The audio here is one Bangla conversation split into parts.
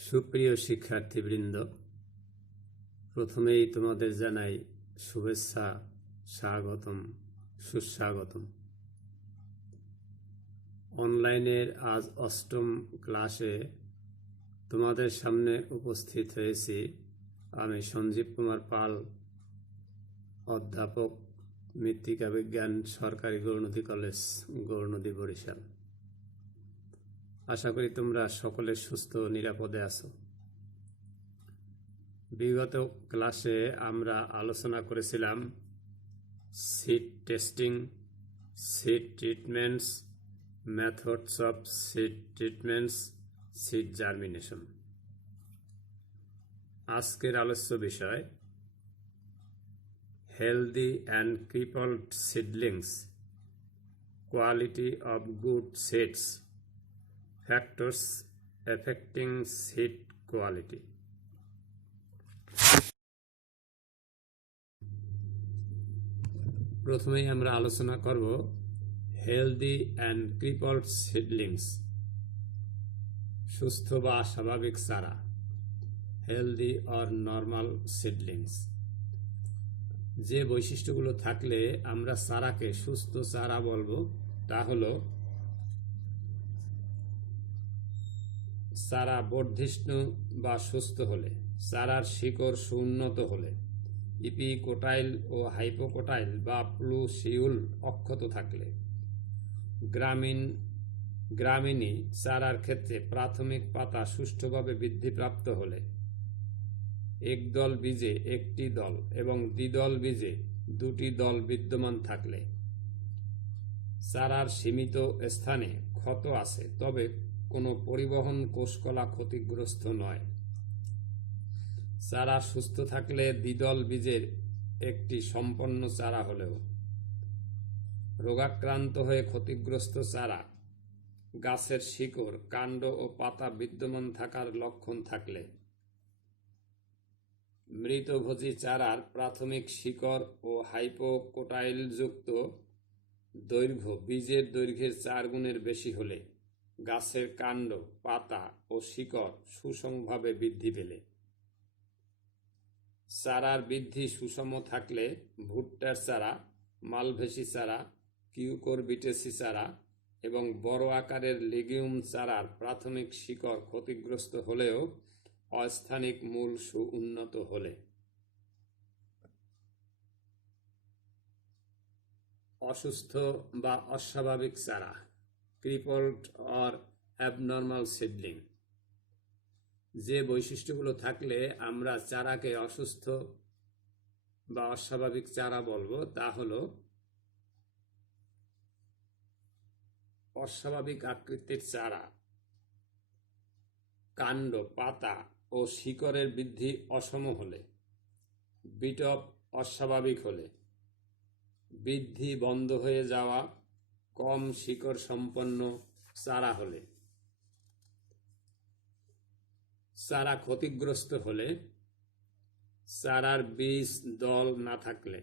সুপ্রিয় শিক্ষার্থীবৃন্দ, প্রথমেই তোমাদের জানাই শুভেচ্ছা, স্বাগতম, সুস্বাগতম। অনলাইনের আজ ৮ম ক্লাসে তোমাদের সামনে উপস্থিত হয়েছি আমি সঞ্জীব কুমার পাল, অধ্যাপক, মৃত্তিকা বিজ্ঞান, সরকারি গৌরনদী কলেজ, গৌরনদী, বরিশাল। আশা করি তোমরা সকলে সুস্থ ও নিরাপদে আছো। বিগত ক্লাসে আমরা আলোচনা করেছিলাম seed testing, seed treatments, methods of seed treatments, seed germination. আজকের আলোচ্য বিষয় healthy and crippled seedlings, quality of good seeds, factors affecting seed quality. প্রথমেই আমরা আলোচনা করব হেলদি অ্যান্ড ক্রিপলড সিডলিংস, সুস্থ বা স্বাভাবিক চারা, হেলদি অর নর্মাল সিডলিংস। যে বৈশিষ্ট্যগুলো থাকলে আমরা চারাকে সুস্থ চারা বলবো তা হলো চারা বর্ধিষ্ণু বা সুস্থ হলে, চারার শিকড় সুউন্নত হলে, ইপিকোটাইল ও হাইপোকোটাইল বা প্লুসিউল অক্ষত থাকলে, গ্রামিনী চারার ক্ষেত্রে প্রাথমিক পাতা সুষ্ঠুভাবে বৃদ্ধিপ্রাপ্ত হলে, একদল বীজে একটি দল এবং দ্বিদল বীজে দুটি দল বিদ্যমান থাকলে, চারার সীমিত স্থানে ক্ষত আছে তবে কোনো পরিবহন কোষকলা ক্ষতিগ্রস্ত নয়, চারা সুস্থ থাকলে দ্বিদল বীজের একটি সম্পন্ন চারা হলেও, রোগাক্রান্ত হয়ে ক্ষতিগ্রস্ত চারা, গাছের শিকড়, কাণ্ড ও পাতা বিদ্যমান থাকার লক্ষণ থাকলে, মৃতভোজী চারার প্রাথমিক শিকড় ও হাইপোকোটাইলযুক্ত দৈর্ঘ্য বীজের দৈর্ঘ্যের 4 গুণের বেশি হলে, গাছের কাণ্ড, পাতা ও শিকড় সুষমভাবে বৃদ্ধি পেলে, চারার বৃদ্ধি সুষম থাকলে, ভুট্টার চারা, মালভেসি চারা, কিউকোরবিটেসি চারা এবং বড় আকারের লেগুম চারার প্রাথমিক শিকড় ক্ষতিগ্রস্ত হলেও অস্থানিক মূল সুউন্নত হলে। অসুস্থ বা অস্বাভাবিক চারা, ক্রিপলড অর অ্যাবনর্মাল সিডলিং। যে বৈশিষ্ট্যগুলো থাকলে আমরা চারাকে অসুস্থ বা অস্বাভাবিক চারা বলবো তা হলো অস্বাভাবিক আকৃতির চারা, কাণ্ড, পাতা ও শিকড়ের বৃদ্ধি অসম হলে, বিটপ অস্বাভাবিক হলে, বৃদ্ধি বন্ধ হয়ে যাওয়া, কম শিকড় সম্পন্ন চারা হলে, চারা ক্ষতিগ্রস্ত হলে, চারার বীজ দল না থাকলে,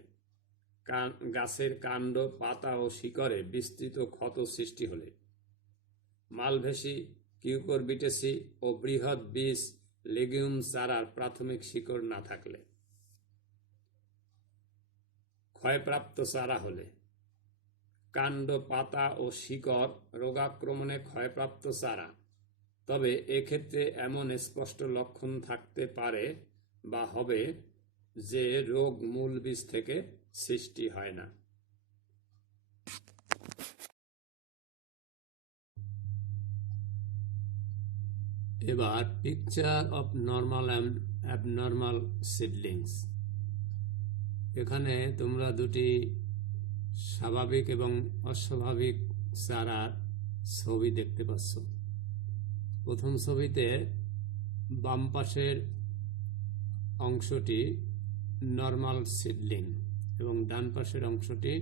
গাছের কাণ্ড, পাতা ও শিকড়ে বিস্তৃত ক্ষত সৃষ্টি হলে, মালভেসি, কিউকোরবিটেসি ও বৃহৎ বীজ লেগুম চারার প্রাথমিক শিকড় না থাকলে, ক্ষয়প্রাপ্ত চারা হলে, কাণ্ড, পাতা ও শিকড় রোগাক্রমণে ক্ষয়প্রাপ্ত চারা, তবে এক্ষেত্রে এমন স্পষ্ট লক্ষণ থাকতে পারে বা হবে যে রোগ মূল বীজ থেকে সৃষ্টি হয় না। এবার picture of normal and abnormal seedlings. এখানে তোমরা দুটি স্বাভাবিক এবং অস্বাভাবিক চারার ছবি দেখতে পাচ্ছ। প্রথম ছবিতে বাম পাশের অংশটি নর্মাল সিডলিং এবং ডান পাশের অংশটি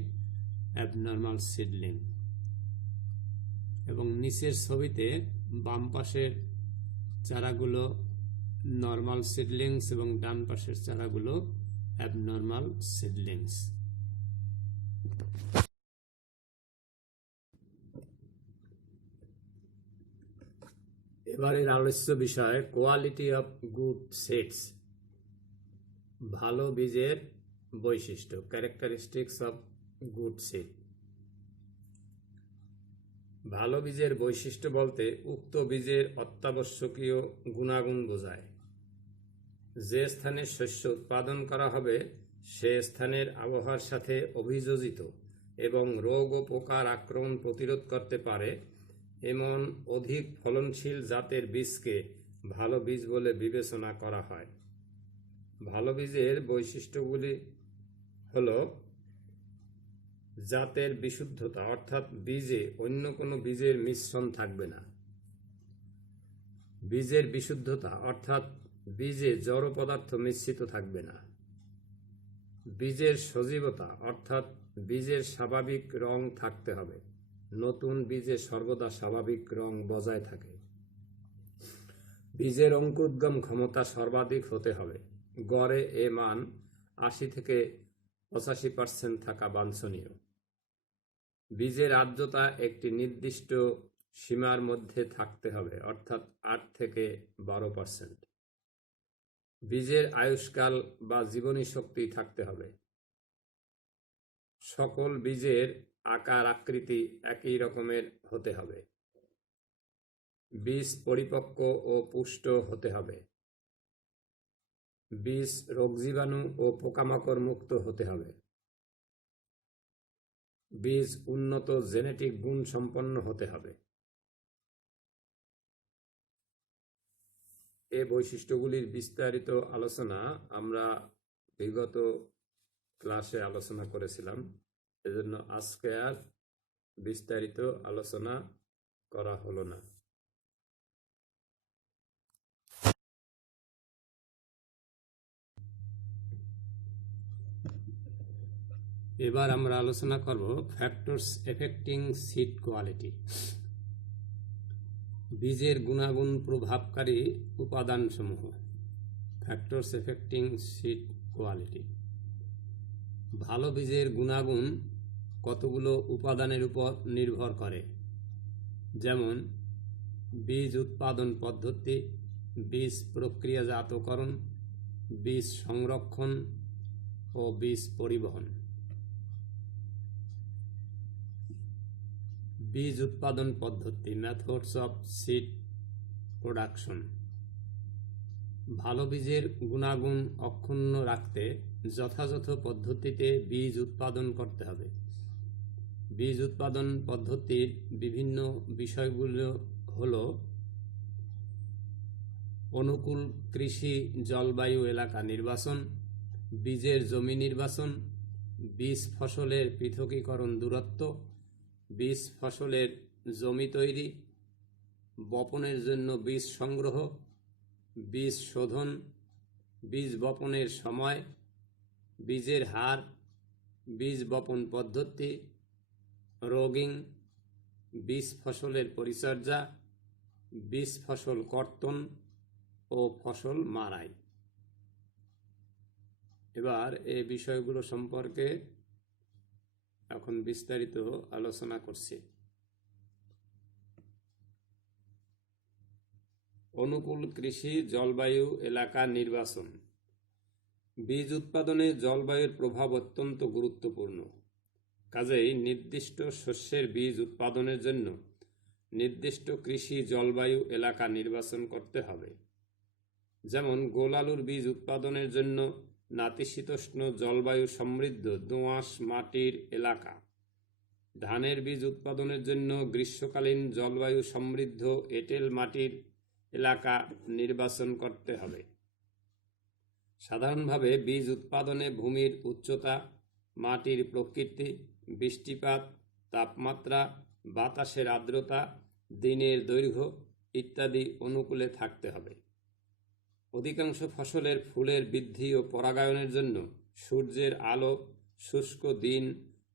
অ্যাবনর্মাল সিডলিং, এবং নিচের ছবিতে বাম পাশের চারাগুলো নর্মাল সিডলিংস এবং ডান পাশের চারাগুলো অ্যাবনর্মাল সিডলিংস। এবারের আলোচ্য বিষয় কোয়ালিটি অফ গুড সিডস, ভালো বীজের বৈশিষ্ট্য, ক্যারেক্টারিস্টিক্স অফ গুড সিড। ভালো বীজের বৈশিষ্ট্য বলতে উক্ত বীজের অত্যাবশ্যকীয় গুণাগুণ বোঝায়। যে স্থানে শস্য উৎপাদন করা হবে সে স্থানের আবহাওয়ার সাথে অভিযোজিত এবং রোগ ও পোকার আক্রমণ প্রতিরোধ করতে পারে এমন অধিক ফলনশীল জাতের বীজকে ভালো বীজ বলে বিবেচনা করা হয়। ভালো বীজের বৈশিষ্ট্যগুলি হল জাতের বিশুদ্ধতা, অর্থাৎ বীজে অন্য কোনো বীজের মিশ্রণ থাকবে না। বীজের বিশুদ্ধতা, অর্থাৎ বীজে জড় পদার্থ মিশ্রিত থাকবে না। বীজের সজীবতা, অর্থাৎ বীজের স্বাভাবিক রং থাকতে হবে। নতুন বীজে সর্বদা স্বাভাবিক রং বজায় থাকে। বীজের অঙ্কুরোদ্গম ক্ষমতা সর্বাধিক হতে হবে। গড়ে এ মান ৮০ থেকে ৮৫% থাকা বাঞ্ছনীয়। বীজের আর্দ্রতা একটি নির্দিষ্ট সীমার মধ্যে থাকতে হবে, অর্থাৎ ৮ থেকে ১২%। বীজের আয়ুষ্কাল বা জীবনী শক্তি থাকতে হবে। সকল বীজের আকার আকৃতি একই রকমের হতে হবে। বীজ পরিপক্ক ও পুষ্ট হতে হবে। বীজ রোগজীবাণু ও পোকামাকড় মুক্ত হতে হবে। বীজ উন্নত জেনেটিক গুণ সম্পন্ন হতে হবে। এই বৈশিষ্ট্যগুলির বিস্তারিত আলোচনা আমরা বিগত ক্লাসে আলোচনা করেছিলাম, এজন্য আজকে আর বিস্তারিত আলোচনা করা হলো না। এবার আমরা আলোচনা করব ফ্যাক্টরস এফেক্টিং সিড কোয়ালিটি, বীজের গুণাগুণ প্রভাবকারী উপাদানসমূহ। Factors affecting seed quality. ভালো বীজের গুণাগুণ কতগুলো উপাদানের উপর নির্ভর করে, যেমন বীজ উৎপাদন পদ্ধতি, বীজ প্রক্রিয়াজাতকরণ, বীজ সংরক্ষণ ও বীজ পরিবহন। বীজ উৎপাদন পদ্ধতি, মেথডস অফ সিড প্রোডাকশন। ভালো বীজের গুণাগুণ অক্ষুণ্ণ রাখতে যথাযথ পদ্ধতিতে বীজ উৎপাদন করতে হবে। বীজ উৎপাদন পদ্ধতির বিভিন্ন বিষয়গুলো হল অনুকূল কৃষি জলবায়ু এলাকা নির্বাচন, বীজের জমি নির্বাচন, বীজ ফসলের পৃথকীকরণ দূরত্ব, বীজ ফসলের জমি তৈরি, বপনের জন্য বীজ সংগ্রহ, বীজ শোধন, বীজ বপনের সময়, বীজের হার, বীজ বপন পদ্ধতি, রোগিং, বীজ ফসলের পরিচর্যা, বীজ ফসল কর্তন ও ফসল মাড়াই। এবার এই বিষয়গুলো সম্পর্কে এখন বিস্তারিত আলোচনা করছি। অনুকূল কৃষি জলবায়ু এলাকা নির্বাচন। বীজ উৎপাদনে জলবায়ুর প্রভাব অত্যন্ত গুরুত্বপূর্ণ। কাজেই নির্দিষ্ট শস্যের বীজ উৎপাদনের জন্য নির্দিষ্ট কৃষি জলবায়ু এলাকা নির্বাচন করতে হবে। যেমন গোল আলুর বীজ উৎপাদনের জন্য নাতিশীতোষ্ণ জলবায়ু সমৃদ্ধ দোআঁশ মাটির এলাকা, ধানের বীজ উৎপাদনের জন্য গ্রীষ্মকালীন জলবায়ু সমৃদ্ধ এঁটেল মাটির এলাকা নির্বাচন করতে হবে। সাধারণভাবে বীজ উৎপাদনে ভূমির উচ্চতা, মাটির প্রকৃতি, বৃষ্টিপাত, তাপমাত্রা, বাতাসের আর্দ্রতা, দিনের দৈর্ঘ্য ইত্যাদি অনুকূলে থাকতে হবে। অধিকাংশ ফসলের ফুলের বৃদ্ধি ও পরাগায়নের জন্য সূর্যের আলো, শুষ্ক দিন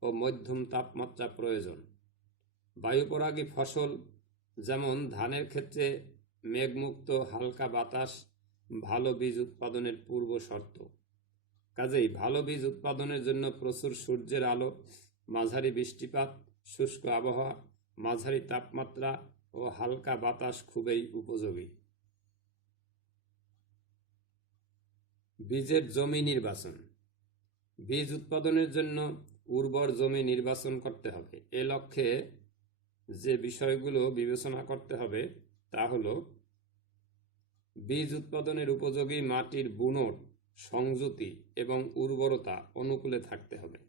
ও মধ্যম তাপমাত্রা প্রয়োজন। বায়ুপরাগী ফসল যেমন ধানের ক্ষেত্রে মেঘমুক্ত হালকা বাতাস ভালো বীজ উৎপাদনের পূর্ব শর্ত। কাজেই ভালো বীজ উৎপাদনের জন্য প্রচুর সূর্যের আলো, মাঝারি বৃষ্টিপাত, শুষ্ক আবহাওয়া, মাঝারি তাপমাত্রা ও হালকা বাতাস খুবই উপযোগী। বীজের জমি নির্বাচন। বীজ উৎপাদনের জন্য উর্বর জমি নির্বাচন করতে হবে। এ লক্ষ্যে যে বিষয়গুলো বিবেচনা করতে হবে তা হলো: বীজ উৎপাদনের উপযোগী মাটির বুনট, সংযুতি এবং উর্বরতা অনুকূলে থাকতে হবে।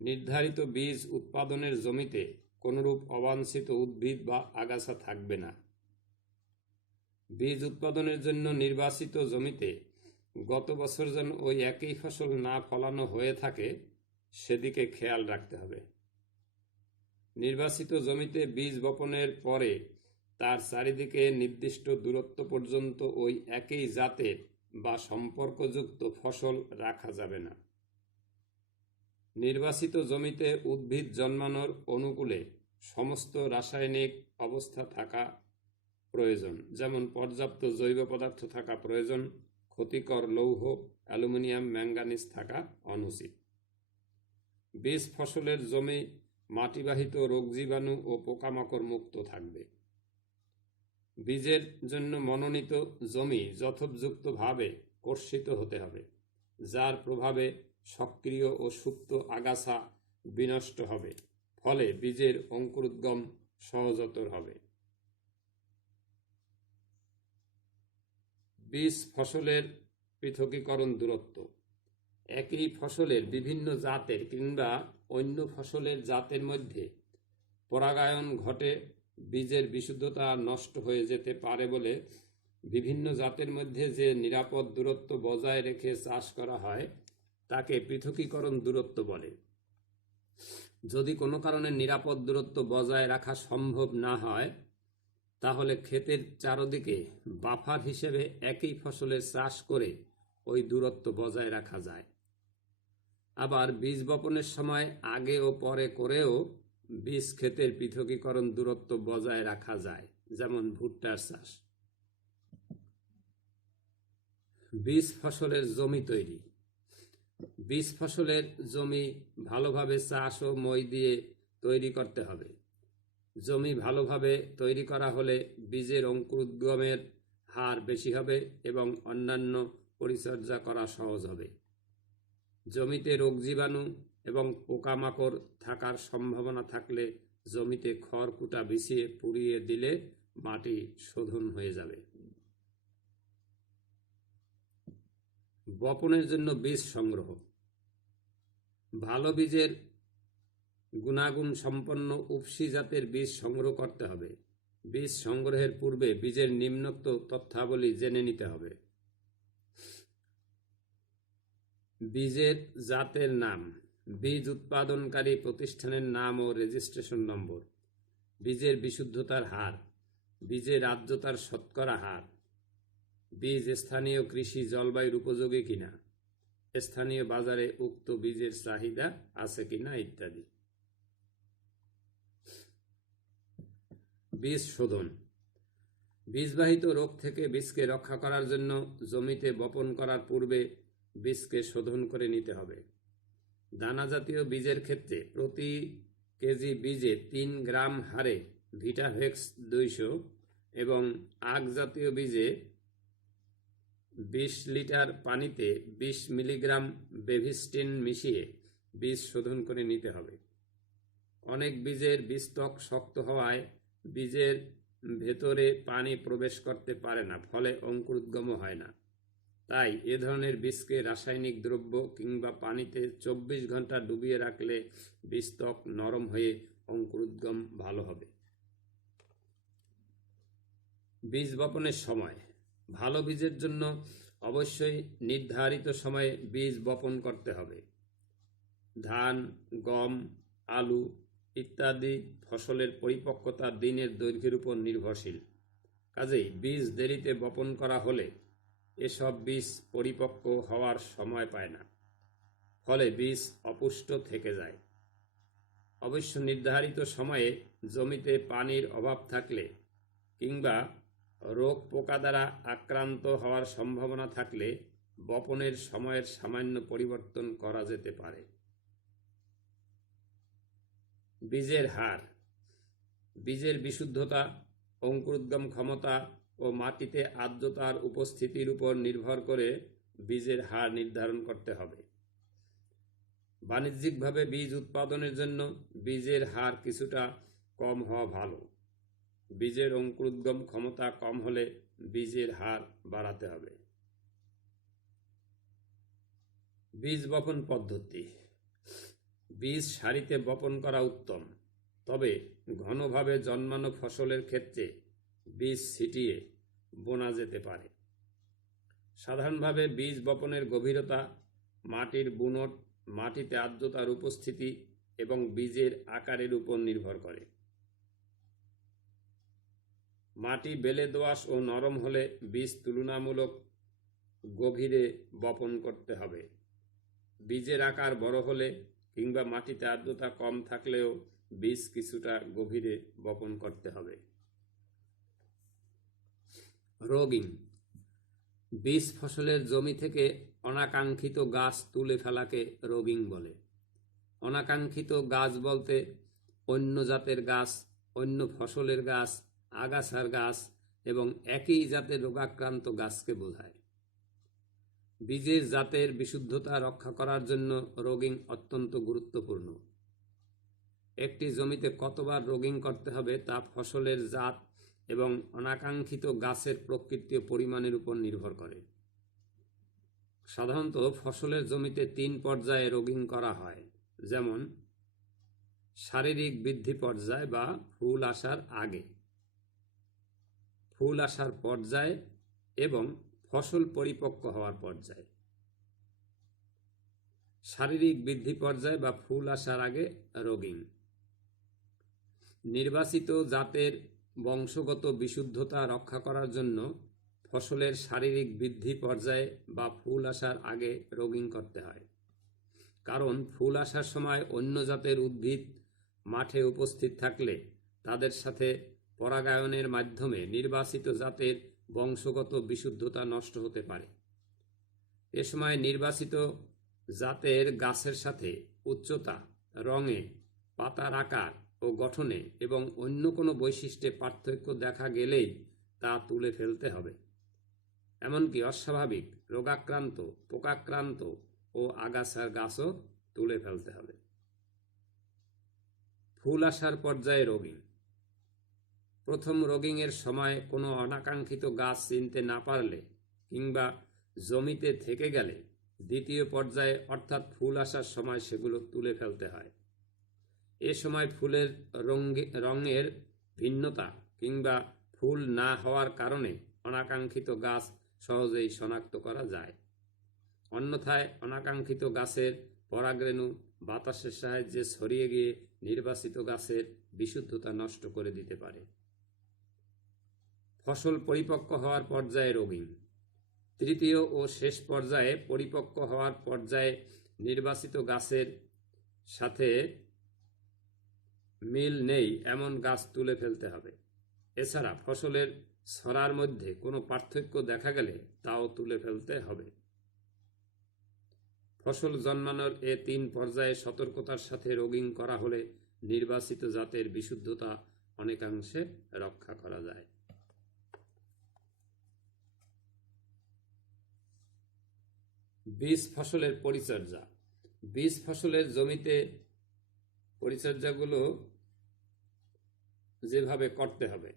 নির্ধারিত বীজ উৎপাদনের জমিতে কোনরূপ অবাঞ্ছিত উদ্ভিদ বা আগাছা থাকবে না। বীজ উৎপাদনের জন্য নির্বাচিত জমিতে গত বছর যেন ওই একই ফসল না ফলানো হয়ে থাকে সেদিকে খেয়াল রাখতে হবে। নির্বাচিত জমিতে বীজ বপনের পরে তার চারিদিকে নির্দিষ্ট দূরত্ব পর্যন্ত ওই একই জাতের বা সম্পর্কযুক্ত ফসল রাখা যাবে না। নির্বাচিত জমিতে উদ্ভিদ জন্মানোর অনুকূলে সমস্ত রাসায়নিক অবস্থা থাকা প্রয়োজন, যেমন পর্যাপ্ত জৈব পদার্থ থাকা প্রয়োজন, ক্ষতিকর লৌহ, অ্যালুমিনিয়াম, ম্যাঙ্গানিজ থাকা অনুচিত। বীজ ফসলের জমি মাটিবাহিত রোগজীবাণু ও পোকামাকড় মুক্ত থাকবে। বীজের জন্য মনোনীত জমি যথোপযুক্তভাবে কর্ষিত হতে হবে, যার প্রভাবে সক্রিয় ও সুপ্ত আগাছা বিনষ্ট হবে, ফলে বীজের অঙ্কুরোদ্গম সহজতর হবে। বীজ ফসলের পৃথকীকরণ দূরত্ব। একই ফসলের বিভিন্ন জাতের কিংবা অন্য ফসলের জাতের মধ্যে পরাগায়ন ঘটে বীজের বিশুদ্ধতা নষ্ট হয়ে যেতে পারে বলে বিভিন্ন জাতের মধ্যে যে নিরাপদ দূরত্ব বজায় রেখে চাষ করা হয় তাকে পৃথকীকরণ দূরত্ব বলে। যদি কোনো কারণে নিরাপদ দূরত্ব বজায় রাখা সম্ভব না হয় তাহলে ক্ষেতের চারদিকে বাফার হিসেবে একই ফসলের চাষ করে ওই দূরত্ব বজায় রাখা যায়। আবার বীজ বপনের সময় আগে ও পরে করেও বীজ ক্ষেতের পৃথকীকরণ দূরত্ব বজায় রাখা যায়, যেমন ভুট্টার চাষ। বীজ ফসলের জমি তৈরি। বীজ ফসলের জমি ভালোভাবে চাষ ও মই দিয়ে তৈরি করতে হবে। জমি ভালোভাবে তৈরি করা হলে বীজের অঙ্কুরোদ্গমের হার বেশি হবে এবং অন্যান্য পরিচর্যা করা সহজ হবে। জমিতে রোগজীবাণু এবং পোকামাকড় থাকার সম্ভাবনা থাকলে জমিতে খড়কুটা বিছিয়ে পুড়িয়ে দিলে মাটি শোধন হয়ে যাবে। বপনের জন্য বীজ সংগ্রহ। ভালো বীজের গুণাগুণ সম্পন্ন উপসি জাতের বীজ সংগ্রহ করতে হবে। বীজ সংগ্রহের পূর্বে বীজের নিম্নোক্ত তথ্যাবলী জেনে নিতে হবে: বীজের জাতের নাম, বীজ উৎপাদনকারী প্রতিষ্ঠানের নাম ও রেজিস্ট্রেশন নম্বর, বীজের বিশুদ্ধতার হার, বীজের আর্দ্রতার শতকরা হার, বীজ স্থানীয় কৃষি জলবায়ুর উপযোগী কিনা, স্থানীয় বাজারে উক্ত বীজের চাহিদা আছে কিনা ইত্যাদি। বীজ শোধন। বীজবাহিত রোগ থেকে বীজকে রক্ষা করার জন্য জমিতে বপন করার পূর্বে বীজকে শোধন করে নিতে হবে। দানা জাতীয় বীজের ক্ষেত্রে প্রতি কেজি বীজে 3 গ্রাম হারে ভিটাভেক্স 200 এবং আখ জাতীয় বীজে 20 লিটার পানিতে 20 মিলিগ্রাম বেভিস্টিন মিশিয়ে বীজ শোধন করে নিতে হবে। অনেক বীজের বীজত্বক শক্ত হওয়ায় বীজের ভেতরে পানি প্রবেশ করতে পারে না, ফলে অঙ্কুরোদ্গম হয় না। তাই এ ধরনের বীজকে রাসায়নিক দ্রব্য কিংবা পানিতে 24 ঘন্টা ডুবিয়ে রাখলে বীজত্বক নরম হয়ে অঙ্কুরোদ্গম ভালো হবে। বীজ বপনের সময়। ভালো বীজের জন্য অবশ্যই নির্ধারিত সময়ে বীজ বপন করতে হবে। ধান, গম, আলু ইত্যাদি ফসলের পরিপক্কতা দিনের দৈর্ঘ্যের উপর নির্ভরশীল। কাজেই বীজ দেরিতে বপন করা হলে এসব বীজ পরিপক্ক হওয়ার সময় পায় না, ফলে বীজ অপুষ্ট থেকে যায়। অবশ্য নির্ধারিত সময়ে জমিতে পানির অভাব থাকলে কিংবা রোগ পোকা দ্বারা আক্রান্ত হওয়ার সম্ভাবনা থাকলে বপনের সময়ের সামান্য পরিবর্তন করা যেতে পারে। বীজের হার। বীজের বিশুদ্ধতা, অঙ্কুরোদ্গম ক্ষমতা ও মাটিতে আর্দ্রতার উপস্থিতির উপর নির্ভর করে বীজের হার নির্ধারণ করতে হবে। বাণিজ্যিকভাবে বীজ উৎপাদনের জন্য বীজের হার কিছুটা কম হওয়া ভালো। বীজের অঙ্কুরোদ্গম ক্ষমতা কম হলে বীজের হার বাড়াতে হবে। বীজ বপন পদ্ধতি। বীজ সারিতে বপন করা উত্তম, তবে ঘনভাবে জন্মানো ফসলের ক্ষেত্রে বীজ ছিটিয়ে বোনা যেতে পারে। সাধারণভাবে বীজ বপনের গভীরতা, মাটির বুনট, মাটিতে আর্দ্রতার উপস্থিতি এবং বীজের আকারের উপর নির্ভর করে। মাটি বেলে দোআঁশ ও নরম হলে বীজ তুলনামূলক গভীরে বপন করতে হবে। বীজের আকার বড় হলে কিংবা মাটিতে আর্দ্রতা কম থাকলেও বীজ কিছুটা গভীরে বপন করতে হবে। রোগিং। বীজ ফসলের জমি থেকে অনাকাঙ্ক্ষিত গাছ তুলে ফেলাকে রোগিং বলে। অনাকাঙ্ক্ষিত গাছ বলতে অন্য জাতের গাছ, অন্য ফসলের গাছ, আগাছার গাছ এবং একই জাতের রোগাক্রান্ত গাছকে বোঝায়। বীজের জাতের বিশুদ্ধতা রক্ষা করার জন্য রোগিং অত্যন্ত গুরুত্বপূর্ণ। একটি জমিতে কতবার রোগিং করতে হবে তা ফসলের জাত এবং অনাকাঙ্ক্ষিত গাছের প্রকৃতি ও পরিমাণের উপর নির্ভর করে। সাধারণত ফসলের জমিতে 3 পর্যায়ে রোগিং করা হয়, যেমন শারীরিক বৃদ্ধি পর্যায় বা ফুল আসার আগে, ফুল আসার পর্যায়ে এবং ফসল পরিপক্ক হওয়ার পর্যায়ে। শারীরিক বৃদ্ধি পর্যায় বা ফুল আসার আগে রোগিং। নির্বাচিত জাতের বংশগত বিশুদ্ধতা রক্ষা করার জন্য ফসলের শারীরিক বৃদ্ধি পর্যায়ে বা ফুল আসার আগে রোগিং করতে হয়, কারণ ফুল আসার সময় অন্য জাতের উদ্ভিদ মাঠে উপস্থিত থাকলে তাদের সাথে পরাগায়নের মাধ্যমে নির্বাচিত জাতের বংশগত বিশুদ্ধতা নষ্ট হতে পারে। এ সময় নির্বাচিত জাতের গাছের সাথে উচ্চতা, রঙে, পাতার আকার ও গঠনে এবং অন্য কোনো বৈশিষ্ট্যে পার্থক্য দেখা গেলেই তা তুলে ফেলতে হবে। এমনকি অস্বাভাবিক, রোগাক্রান্ত, পোকাক্রান্ত ও আগাছার গাছও তুলে ফেলতে হবে। ফুল আসার পর্যায়ে রোগিং। প্রথম রোগিংয়ের সময় কোনো অনাকাঙ্ক্ষিত গাছ চিনতে না পারলে কিংবা জমিতে থেকে গেলে দ্বিতীয় পর্যায়ে অর্থাৎ ফুল আসার সময় সেগুলো তুলে ফেলতে হয়। এ সময় ফুলের রঙের ভিন্নতা কিংবা ফুল না হওয়ার কারণে অনাকাঙ্ক্ষিত গাছ সহজেই শনাক্ত করা যায়। অন্যথায় অনাকাঙ্ক্ষিত গাছের পরাগরেণু বাতাসের সাহায্যে ছড়িয়ে গিয়ে নির্বাচিত গাছের বিশুদ্ধতা নষ্ট করে দিতে পারে। ফসল পরিপক্ক হওয়ার পর্যায়ে রোগিং। তৃতীয় ও শেষ পর্যায়ে পরিপক্ক হওয়ার পর্যায়ে নির্বাচিত গাছের সাথে মিল নেই এমন গাছ তুলে ফেলতে হবে। এছাড়া ফসলের ছড়ার মধ্যে কোনো পার্থক্য দেখা গেলে তাও তুলে ফেলতে হবে। ফসল জন্মানোর এ 3 পর্যায়ে সতর্কতার সাথে রোগিং করা হলে নির্বাচিত জাতের বিশুদ্ধতা অনেকাংশে রক্ষা করা যায়। বীজ ফসলের পরিচর্যা। বীজ ফসলের জমিতে পরিচর্যাগুলো যেভাবে করতে হবে।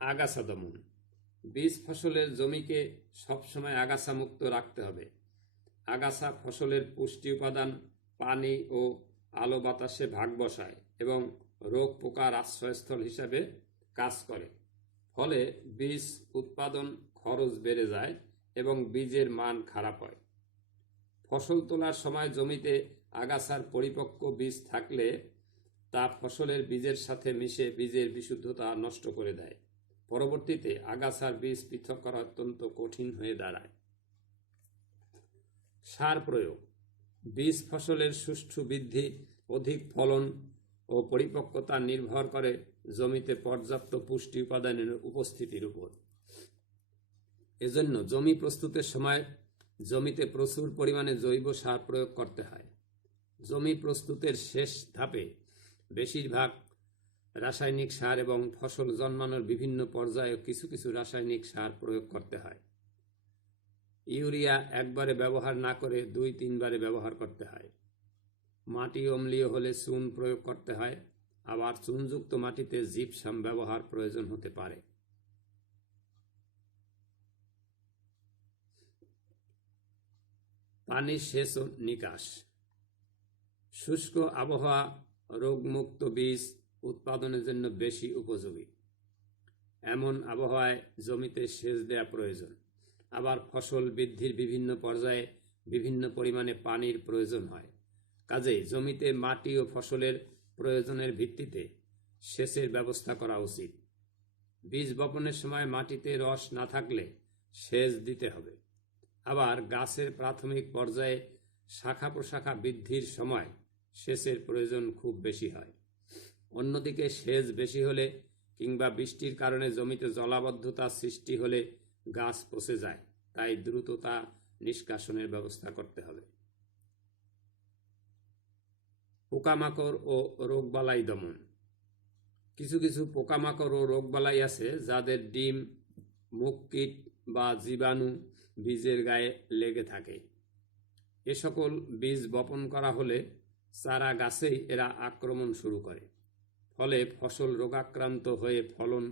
আগাছা দমন। বীজ ফসলের জমিকে সবসময় আগাছা মুক্ত রাখতে হবে। আগাছা ফসলের পুষ্টি উপাদান, পানি ও আলো বাতাসে ভাগ বসায় এবং রোগ পোকার আশ্রয়স্থল হিসাবে কাজ করে। ফলে বীজ উৎপাদন খরচ বেড়ে যায় এবং বীজের মান খারাপ হয়। ফসল তোলার সময় জমিতে আগাছার পরিপক্ক বীজ থাকলে তা ফসলের বীজের সাথে মিশে বীজের বিশুদ্ধতা নষ্ট করে দেয়। পরবর্তীতে আগাছার বীজ পৃথক করা অত্যন্ত কঠিন হয়ে দাঁড়ায়। সার প্রয়োগ। বীজ ফসলের সুষ্ঠু বৃদ্ধি, অধিক ফলন ও পরিপক্কতা নির্ভর করে জমিতে পর্যাপ্ত পুষ্টি উপাদানের উপস্থিতির উপর। এজন্য জমি প্রস্তুতের সময় জমিতে প্রচুর পরিমাণে জৈব সার প্রয়োগ করতে হয়। জমি প্রস্তুতের শেষ ধাপে বেশিরভাগ রাসায়নিক সার এবং ফসল জন্মানোর বিভিন্ন পর্যায়ে কিছু কিছু রাসায়নিক সার প্রয়োগ করতে হয়। ইউরিয়া একবারে ব্যবহার না করে 2-3 বারে ব্যবহার করতে হয়। মাটি অম্লীয় হলে চুন প্রয়োগ করতে হয়, আবার চুনযুক্ত মাটিতে জিপসাম ব্যবহার প্রয়োজন হতে পারে। পানি সেচ ও নিকাশ। শুষ্ক আবহাওয়া রোগমুক্ত বীজ উৎপাদনের জন্য বেশি উপযোগী। এমন আবহাওয়ায় জমিতে সেচ দেওয়া প্রয়োজন। আবার ফসল বৃদ্ধির বিভিন্ন পর্যায়ে বিভিন্ন পরিমাণে পানির প্রয়োজন হয়। কাজেই জমিতে মাটি ও ফসলের প্রয়োজনের ভিত্তিতে সেচের ব্যবস্থা করা উচিত। বীজ বপনের সময় মাটিতে রস না থাকলে সেচ দিতে হবে। আবার গাছের প্রাথমিক পর্যায়ে শাখা প্রশাখা বৃদ্ধির সময় সেচের প্রয়োজন খুব বেশি হয়। অন্যদিকে সেচ বেশি হলে কিংবা বৃষ্টির কারণে জমিতে জলাবদ্ধতা সৃষ্টি হলে গাছ পচে যায়, তাই দ্রুত তা নিষ্কাশনের ব্যবস্থা করতে হবে। পোকামাকড় ও রোগবালাই দমন। কিছু কিছু পোকামাকড় ও রোগবালাই আছে যাদের ডিম, মুখ কীট বা জীবাণু বীজের গায়ে লেগে থাকে। এ সকল বীজ বপন করা হলে চারা গাছেই এরা আক্রমণ শুরু করে, ফলে ফসল রোগাক্রান্ত হয়ে ফলন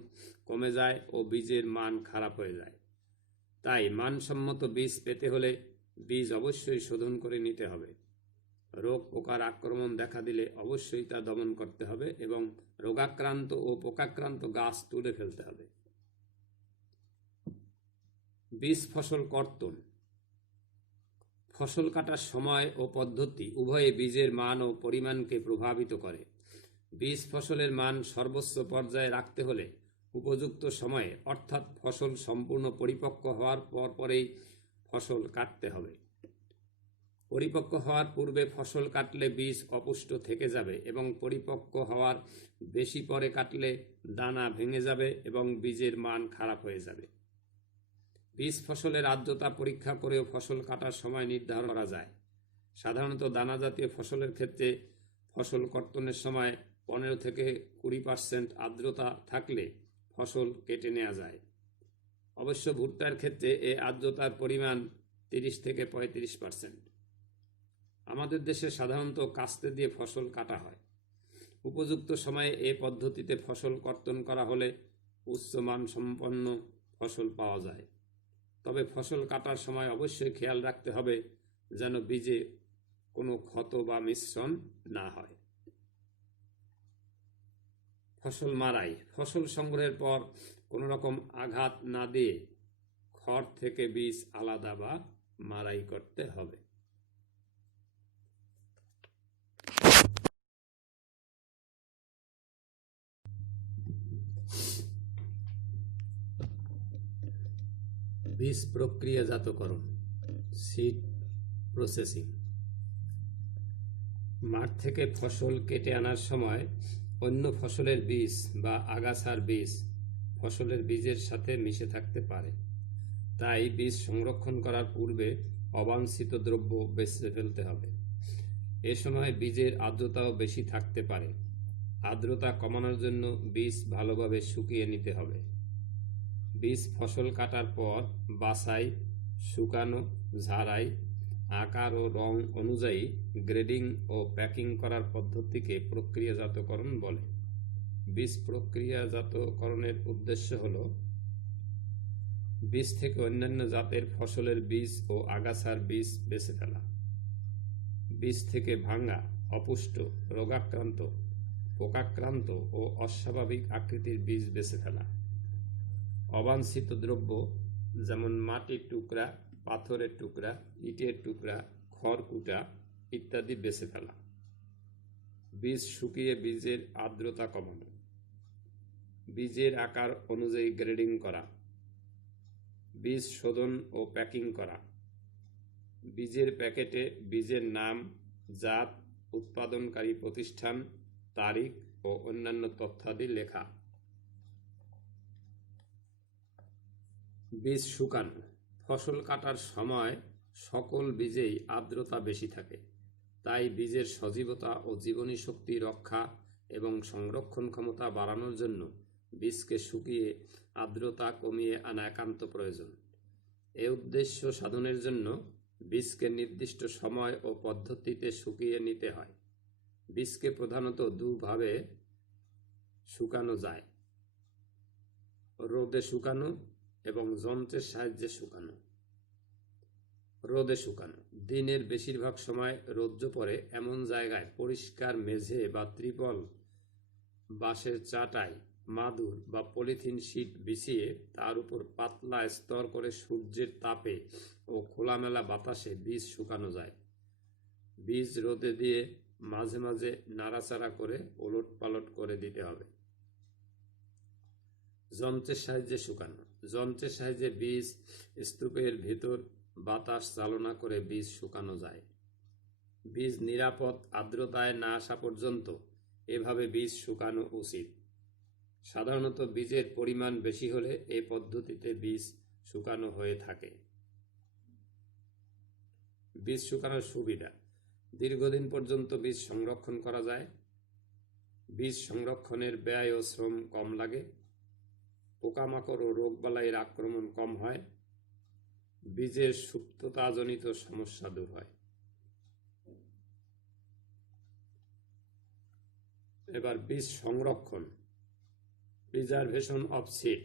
কমে যায় ও বীজের মান খারাপ হয়ে যায়। তাই মানসম্মত বীজ পেতে হলে বীজ অবশ্যই শোধন করে নিতে হবে। রোগ পোকার আক্রমণ দেখা দিলে অবশ্যই তা দমন করতে হবে এবং রোগাক্রান্ত ও পোকাক্রান্ত গাছ তুলে ফেলতে হবে। বীজ ফসল কর্তন। ফসল কাটার সময় ও পদ্ধতি উভয়ে বীজের মান ও পরিমাণকে প্রভাবিত করে। বীজ ফসলের মান সর্বোচ্চ পর্যায়ে রাখতে হলে উপযুক্ত সময়ে অর্থাৎ ফসল সম্পূর্ণ পরিপক্ক হওয়ার পরেই ফসল কাটতে হবে। পরিপক্ক হওয়ার পূর্বে ফসল কাটলে বীজ অপুষ্ট থেকে যাবে এবং পরিপক্ক হওয়ার বেশি পরে কাটলে দানা ভেঙে যাবে এবং বীজের মান খারাপ হয়ে যাবে। বীজ ফসলের আর্দ্রতা পরীক্ষা করেও ফসল কাটার সময় নির্ধারণ করা যায়। সাধারণত দানা জাতীয় ফসলের ক্ষেত্রে ফসল কর্তনের সময় 15 থেকে 20% আর্দ্রতা থাকলে ফসল কেটে নেওয়া যায়। অবশ্য ভুট্টার ক্ষেত্রে এই আর্দ্রতার পরিমাণ 30 থেকে 35%। আমাদের দেশে সাধারণত কাস্তে দিয়ে ফসল কাটা হয়। উপযুক্ত সময়ে এ পদ্ধতিতে ফসল কর্তন করা হলে উচ্চমান সম্পন্ন ফসল পাওয়া যায়। তবে ফসল কাটার সময় অবশ্যই খেয়াল রাখতে হবে যেন বীজে কোনো ক্ষত বা মিশ্রণ না হয়। ফসল মাড়াই। ফসল সংগ্রহের পর কোনো রকম আঘাত না দিয়ে খড় থেকে বীজ আলাদা বা মাড়াই করতে হবে। বীজ প্রক্রিয়াজাতকরণ, সিড প্রসেসিং। মাঠ থেকে ফসল কেটে আনার সময় অন্য ফসলের বীজ বা আগাছার বীজ ফসলের বীজের সাথে মিশে থাকতে পারে। তাই বীজ সংরক্ষণ করার পূর্বে অবাঞ্ছিত দ্রব্য বেছে ফেলতে হবে। এ সময় বীজের আর্দ্রতাও বেশি থাকতে পারে। আর্দ্রতা কমানোর জন্য বীজ ভালোভাবে শুকিয়ে নিতে হবে। বীজ ফসল কাটার পর বাছাই, শুকানো, ঝাড়াই, আকার ও রং অনুযায়ী গ্রেডিং ও প্যাকিং করার পদ্ধতিকে প্রক্রিয়াজাতকরণ বলে। বীজ প্রক্রিয়াজাতকরণের উদ্দেশ্য হল বীজ থেকে অন্যান্য জাতের ফসলের বীজ ও আগাছার বীজ বেছে ফেলা, বীজ থেকে ভাঙা, অপুষ্ট, রোগাক্রান্ত, পোকাক্রান্ত ও অস্বাভাবিক আকৃতির বীজ বেছে ফেলা, অবাঞ্ছিত দ্রব্য যেমন মাটির টুকরা, পাথরের টুকরা, ইটের টুকরা, খড়কুটা ইত্যাদি বেছে ফেলা, বীজ শুকিয়ে বীজের আর্দ্রতা কমানো, বীজের আকার অনুযায়ী গ্রেডিং করা, বীজ শোধন ও প্যাকিং করা, বীজের প্যাকেটে বীজের নাম, জাত, উৎপাদনকারী প্রতিষ্ঠান, তারিখ ও অন্যান্য তথ্যাদি লেখা। বীজ শুকানো। ফসল কাটার সময় সকল বীজেই আর্দ্রতা বেশি থাকে, তাই বীজের সজীবতা ও জীবনী শক্তি রক্ষা এবং সংরক্ষণ ক্ষমতা বাড়ানোর জন্য বীজকে শুকিয়ে আর্দ্রতা কমিয়ে আনা একান্ত প্রয়োজন। এ উদ্দেশ্য সাধনের জন্য বীজকে নির্দিষ্ট সময় ও পদ্ধতিতে শুকিয়ে নিতে হয়। বীজকে প্রধানত দুভাবে শুকানো যায়: রোদে শুকানো এবং যন্ত্রের সাহায্যে শুকানো। রোদে শুকানো: দিনের বেশিরভাগ সময় রৌদ্র পড়ে এমন জায়গায় পরিষ্কার মেঝে বা ত্রিপল, বাঁশের চাটাই, মাদুর বা পলিথিন শীট বিছিয়ে তার উপর পাতলা স্তর করে সূর্যের তাপে ও খোলামেলা বাতাসে বীজ শুকানো যায়। বীজ রোদে দিয়ে মাঝে মাঝে নাড়াচাড়া করে ওলট পালট করে দিতে হবে। যন্ত্রের সাহায্যে শুকানো: যন্ত্রের সাহায্যে বীজ স্তূপের ভিতর বাতাস চালনা করে বীজ শুকানো যায়। বীজ নিরাপদ আর্দ্রতায় না আসা পর্যন্ত এভাবে বীজ শুকানো উচিত। সাধারণত বীজের পরিমাণ বেশি হলে এই পদ্ধতিতে বীজ শুকানো হয়ে থাকে। বীজ শুকানোর সুবিধা: দীর্ঘদিন পর্যন্ত বীজ সংরক্ষণ করা যায়। বীজ সংরক্ষণের ব্যয় ও শ্রম কম লাগে। পোকামাকড় ও রোগবালাইয়ের আক্রমণ কম হয়। বীজের সুপ্ততাজনিত সমস্যা দূর হয়। এবার বীজ সংরক্ষণ, প্রিজারভেশন অফ সিড।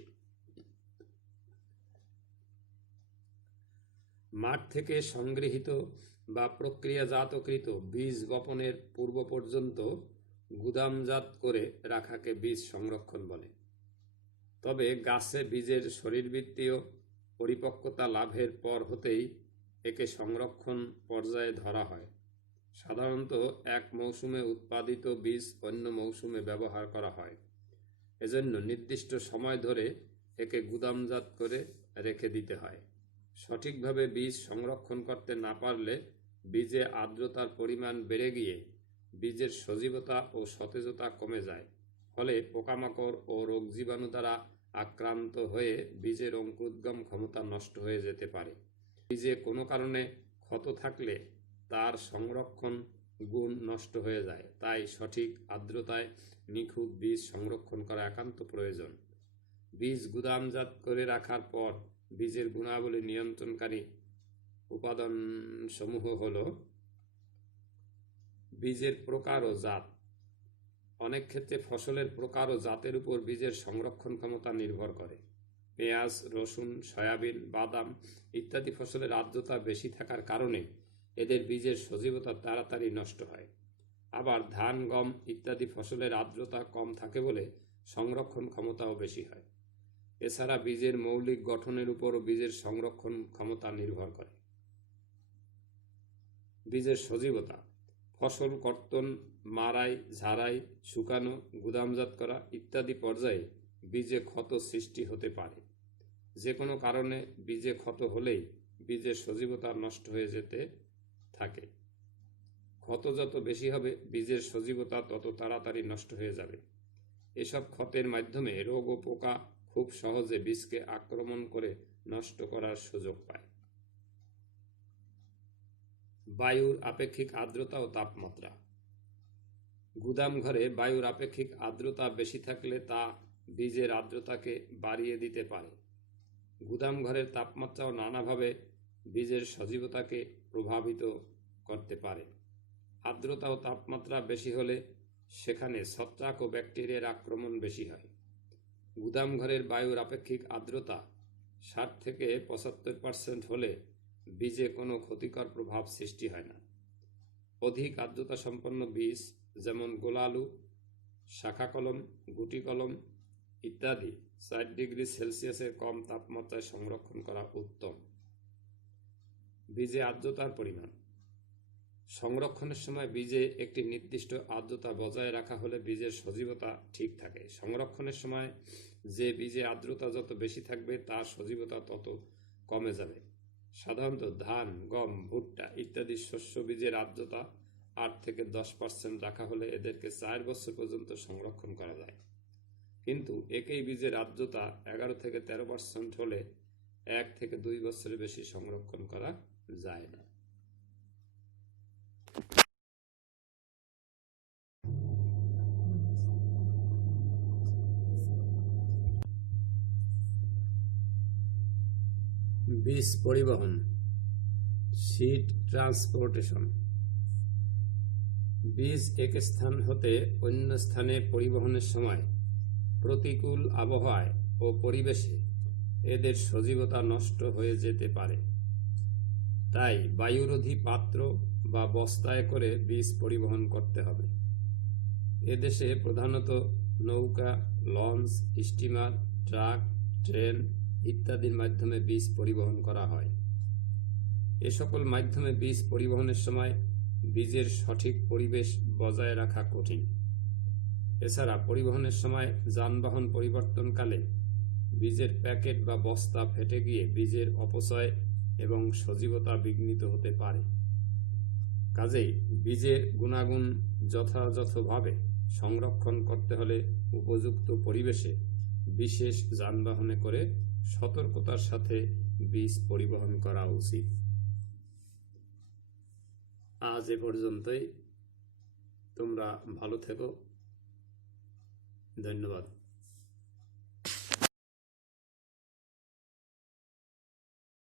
মাঠ থেকে সংগৃহীত বা প্রক্রিয়াজাতকৃত বীজ বপনের পূর্ব পর্যন্ত গুদামজাত করে রাখাকে বীজ সংরক্ষণ বলে। তবে গাছে বীজের শরীরবৃত্তীয় পরিপক্কতা লাভের পর হতেই একে সংরক্ষণ পর্যায়ে ধরা হয়। সাধারণত এক মৌসুমে উৎপাদিত বীজ অন্য মৌসুমে ব্যবহার করা হয়। এজন্য নির্দিষ্ট সময় ধরে একে গুদামজাত করে রেখে দিতে হয়। সঠিকভাবে বীজ সংরক্ষণ করতে না পারলে বীজে আর্দ্রতার পরিমাণ বেড়ে গিয়ে বীজের সজীবতা ও সতেজতা কমে যায়। ফলে পোকামাকড় ও রোগ জীবাণু দ্বারা আক্রান্ত হয়ে বীজের অঙ্কুরোদ্গম ক্ষমতা নষ্ট হয়ে যেতে পারে। বীজে কোনো কারণে ক্ষত থাকলে তার সংরক্ষণ গুণ নষ্ট হয়ে যায়। তাই সঠিক আর্দ্রতায় নিখুঁত বীজ সংরক্ষণ করা একান্ত প্রয়োজন। বীজ গুদামজাত করে রাখার পর বীজের গুণাবলী নিয়ন্ত্রণকারী উপাদান সমূহ হল: বীজের প্রকার ও জাত। অনেক ক্ষেত্রে ফসলের প্রকার ও জাতের উপর বীজের সংরক্ষণ ক্ষমতা নির্ভর করে। পেঁয়াজ, রসুন, সয়াবিন, বাদাম ইত্যাদি ফসলের আর্দ্রতা বেশি থাকার কারণে এদের বীজের সজীবতা তাড়াতাড়ি নষ্ট হয়। আবার ধান, গম ইত্যাদি ফসলের আর্দ্রতা কম থাকে বলে সংরক্ষণ ক্ষমতাও বেশি হয়। এছাড়া বীজের মৌলিক গঠনের উপরও বীজের সংরক্ষণ ক্ষমতা নির্ভর করে। বীজের সজীবতা: ফসল কর্তন, মাড়াই, ঝাড়াই, শুকানো, গুদামজাত করা ইত্যাদি পর্যায়ে বীজে ক্ষত সৃষ্টি হতে পারে। যে কোনো কারণে বীজে ক্ষত হলেই বীজের সজীবতা নষ্ট হয়ে যেতে থাকে। ক্ষত যত বেশি হবে বীজের সজীবতা তত তাড়াতাড়ি নষ্ট হয়ে যাবে। এসব ক্ষতের মাধ্যমে রোগ ও পোকা খুব সহজে বীজকে আক্রমণ করে নষ্ট করার সুযোগ পায়। বায়ুর আপেক্ষিক আর্দ্রতা ও তাপমাত্রা: গুদাম ঘরে বায়ুর আপেক্ষিক আর্দ্রতা বেশি থাকলে তা বীজের আর্দ্রতাকে বাড়িয়ে দিতে পারে। গুদাম ঘরের তাপমাত্রাও নানাভাবে বীজের সজীবতাকে প্রভাবিত করতে পারে। আর্দ্রতা ও তাপমাত্রা বেশি হলে সেখানে ছত্রাক ও ব্যাকটেরিয়ার আক্রমণ বেশি হয়। গুদাম ঘরের বায়ুর আপেক্ষিক আর্দ্রতা 60 থেকে 75% হলে বীজে কোনো ক্ষতিকর প্রভাব সৃষ্টি হয় না। অধিক আর্দ্রতা সম্পন্ন বীজ যেমন গোলালু, শাখা কলম, গুটি কলম ইত্যাদি 4 ডিগ্রি সেলসিয়াসের কম তাপমাত্রায় সংরক্ষণ করা উত্তম। বীজে আর্দ্রতার পরিমাণ: সংরক্ষণের সময় বীজে একটি নির্দিষ্ট আর্দ্রতা বজায় রাখা হলে বীজের সজীবতা ঠিক থাকে। সংরক্ষণের সময় যে বীজে আর্দ্রতা যত বেশি থাকবে তার সজীবতা তত কমে যাবে। সাধারণত ধান, গম, ভুট্টা ইত্যাদি শস্য বীজের আর্দ্রতা 8 থেকে 10% রাখা হলে এদেরকে 4 বছর পর্যন্ত সংরক্ষণ করা যায়। কিন্তু একই বীজের আর্দ্রতা 11 থেকে 13% হলে 1 থেকে 2 বছরের বেশি সংরক্ষণ করা যায় না। বীজ পরিবহন, সিড ট্রান্সপোর্টেশন। বীজ এক স্থান হতে অন্য স্থানে পরিবহনের সময় প্রতিকূল আবহাওয়ায় ও পরিবেশে এদের সজীবতা নষ্ট হয়ে যেতে পারে। তাই বায়ুরোধী পাত্র বা বস্তায় করে বীজ পরিবহন করতে হবে। এদেশে প্রধানত নৌকা, লঞ্চ, স্টিমার, ট্রাক, ট্রেন ইত্যাদির মাধ্যমে বীজ পরিবহন করা হয়। এ সকল মাধ্যমে বীজ পরিবহনের সময় বীজের সঠিক পরিবেশ বজায় রাখা কঠিন। এছাড়া পরিবহনের সময় যানবাহন পরিবর্তনকালে বীজের প্যাকেট বা বস্তা ফেটে গিয়ে বীজের অপচয় এবং সজীবতা বিঘ্নিত হতে পারে। কাজেই বীজের গুণাগুণ যথাযথভাবে সংরক্ষণ করতে হলে উপযুক্ত পরিবেশে বিশেষ যানবাহনে করে সতর্কতার সাথে বীজ পরিবহন করা উচিত। আজ এ পর্যন্তই। তোমরা ভালো থেকো। ধন্যবাদ।